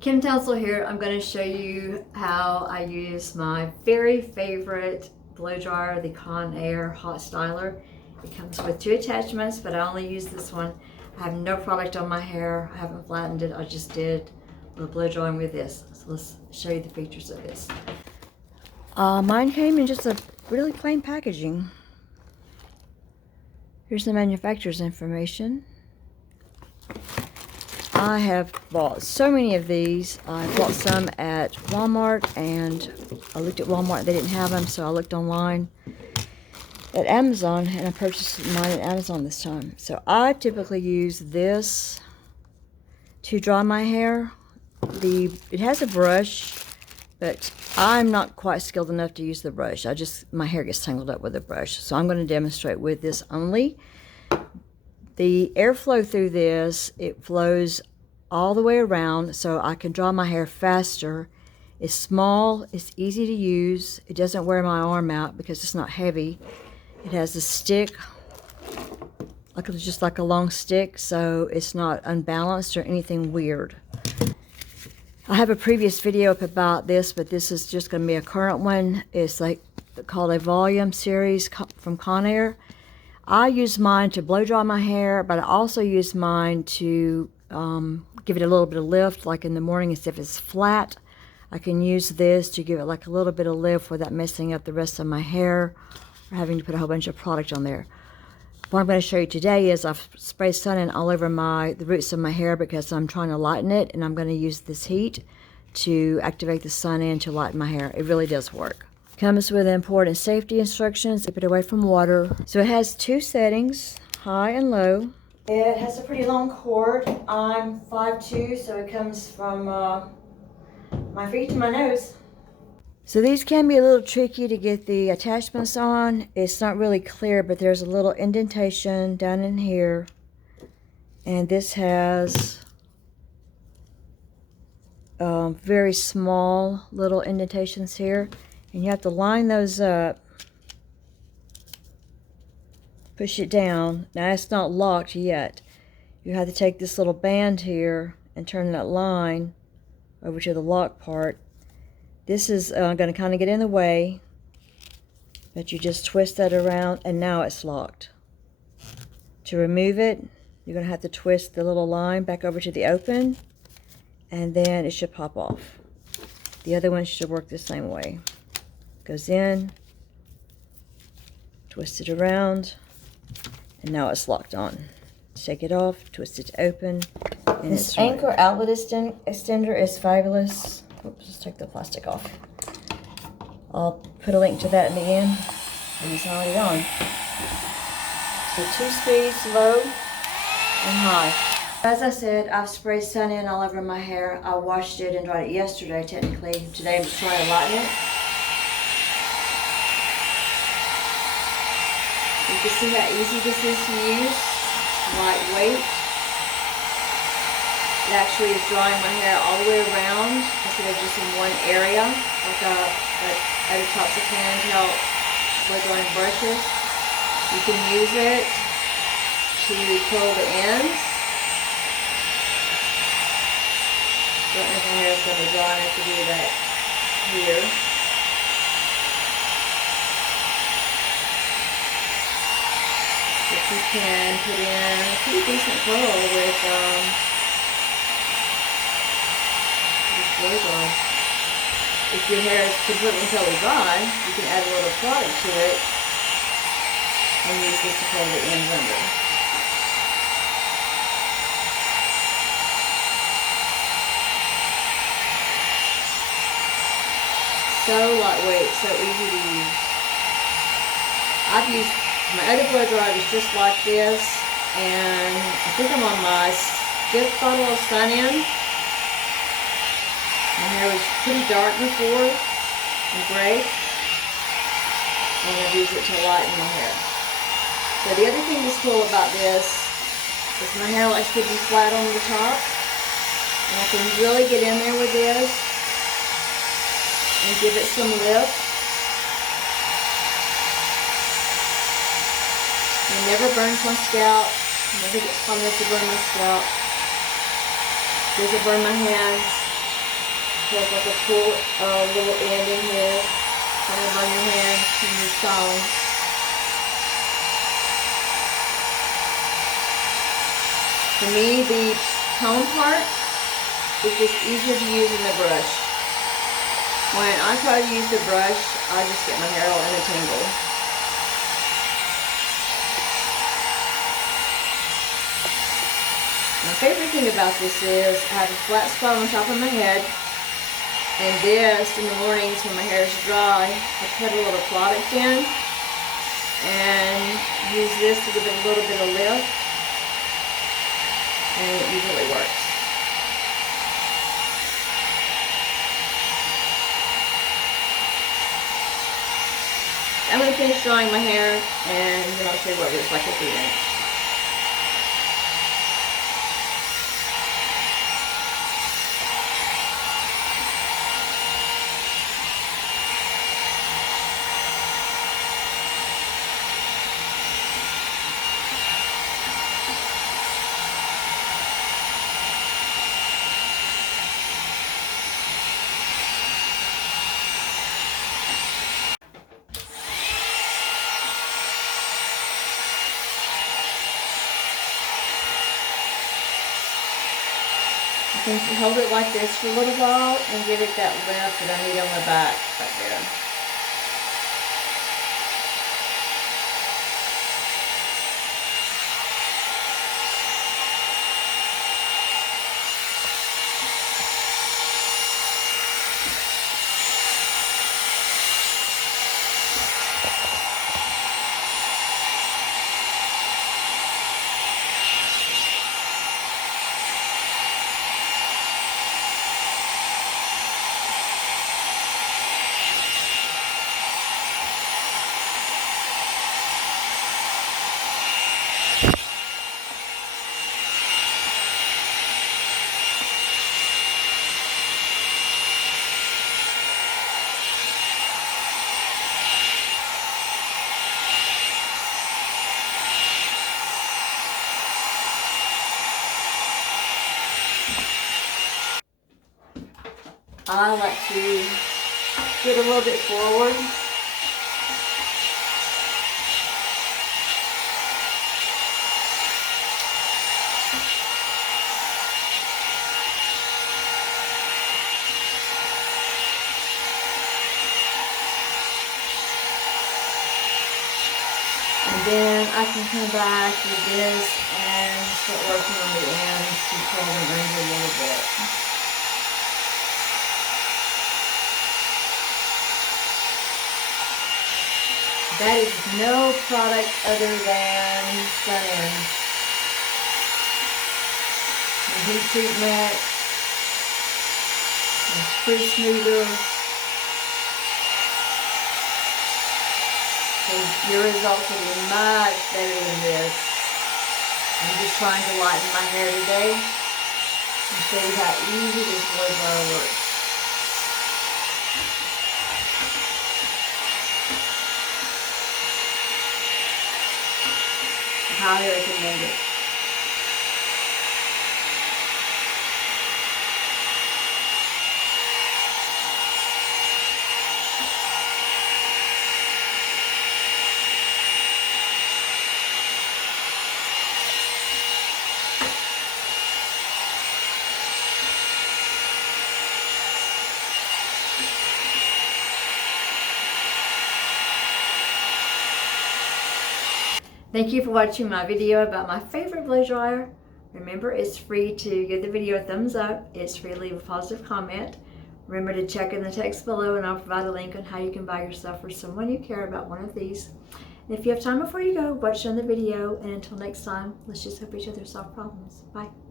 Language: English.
Kim Townsel here. I'm going to show you how I use my very favorite blow dryer, the Conair Hot Styler. It comes with two attachments, but I only use this one. I have no product on my hair. I haven't flattened it. I just did a little blow drying with this. So let's show you the features of this. Mine came in just a really plain packaging. Here's the manufacturer's information. I have bought so many of these. I bought some at Walmart, and I looked at Walmart, they didn't have them, so I looked online at Amazon, and I purchased mine at Amazon this time. So I typically use this to dry my hair. It has a brush, but I'm not quite skilled enough to use the brush. My hair gets tangled up with the brush, so I'm going to demonstrate with this only. The airflow through this, it flows all the way around, so I can dry my hair faster. It's small, it's easy to use. It doesn't wear my arm out because it's not heavy. It has a stick, just like a long stick, so it's not unbalanced or anything weird. I have a previous video up about this, but this is just going to be a current one. It's called a volume series from Conair. I use mine to blow dry my hair, but I also use mine to give it a little bit of lift, like in the morning. If it's flat, I can use this to give it like a little bit of lift without messing up the rest of my hair or having to put a whole bunch of product on there. What I'm going to show you today is I've sprayed sun all over the roots of my hair because I'm trying to lighten it, and I'm going to use this heat to activate the sun to lighten my hair. It really does work. Comes with important safety instructions. Keep it away from water. So it has two settings, high and low. It has a pretty long cord. I'm 5'2", so it comes from my feet to my nose. So these can be a little tricky to get the attachments on. It's not really clear, but there's a little indentation down in here. And this has very small little indentations here. And you have to line those up, push it down. Now it's not locked yet. You have to take this little band here and turn that line over to the lock part. This is going to kind of get in the way, but you just twist that around, and now it's locked. To remove it, you're going to have to twist the little line back over to the open, and then it should pop off. The other one should work the same way. Goes in, twist it around, and now it's locked on. Take it off, twist it to open, and this anchor outlet extender is fabulous. Oops, let's take the plastic off. I'll put a link to that in the end, and it's already on. So 2 speeds, low and high. As I said, I've sprayed sun all over my hair. I washed it and dried it yesterday, technically. Today I'm trying to lighten it. You can see how easy this is to use. Lightweight. It actually is drying my hair all the way around instead of just in one area, like other types of handheld blow drying brushes. You can use it to pull the ends. Don't know if my hair is going to be dry enough to do that here. But you can put in a pretty decent curl with blow dry. If your hair is completely and totally dry, you can add a little product to it and use this to pull the ends under. So lightweight, so easy to use. I've used my other blow dryer is just like this, and I think I'm on my 5th bottle of sun-in. My hair was pretty dark before and gray. I'm going to use it to lighten my hair. So the other thing that's cool about this is my hair likes to be flat on the top. And I can really get in there with this and give it some lift. It never burns my scalp. It never gets hot enough to burn my scalp. Doesn't burn my hands. has like a cool little end in here. Kind of run your hand when you're styling. For me, the tone part is just easier to use than the brush. When I try to use the brush, I just get my hair all in a tangle. My favorite thing about this is I have a flat spot on top of my head, and this in the mornings when my hair is dry, I put a little product in and use this to give it a little bit of lift, and it usually works. I'm going to finish drying my hair, and then I'll show you what it looks like at the end. You can hold it like this for a little while and give it that lift that I need on the back right there. I like to get a little bit forward. And then I can come back with this and start working on the ends to pull them in a little bit. That is no product other than slender. The heat treatment, the free smoother. So your results will be much better than this. I'm just trying to lighten my hair today and show you how easy this blow dryer works. Highly recommend it. Thank you for watching my video about my favorite blow dryer. Remember, it's free to give the video a thumbs up. It's free to leave a positive comment. Remember to check in the text below, and I'll provide a link on how you can buy yourself or someone you care about one of these. And if you have time before you go, watch on the video. And until next time, let's just help each other solve problems. Bye.